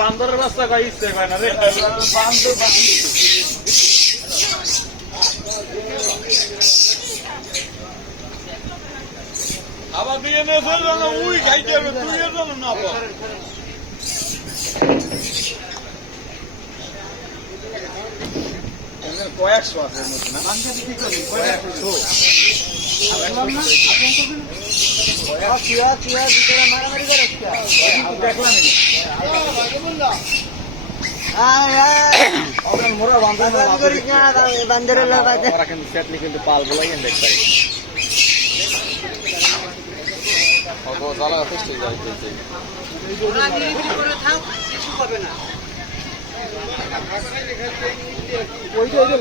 বান্দরের বাচ্চা কয় ইচ্ছে কয় না রে বান্দর আবার দিয়ে নে চলে না উই খাইতে হবে তুই না কয়েকশো আছে না মোরা ওরা কিন্তু সেটলি কিন্তু পাল কিন্তু দেখতে পারি অগো জ্বালা ফেসতে ওইটা ওইটা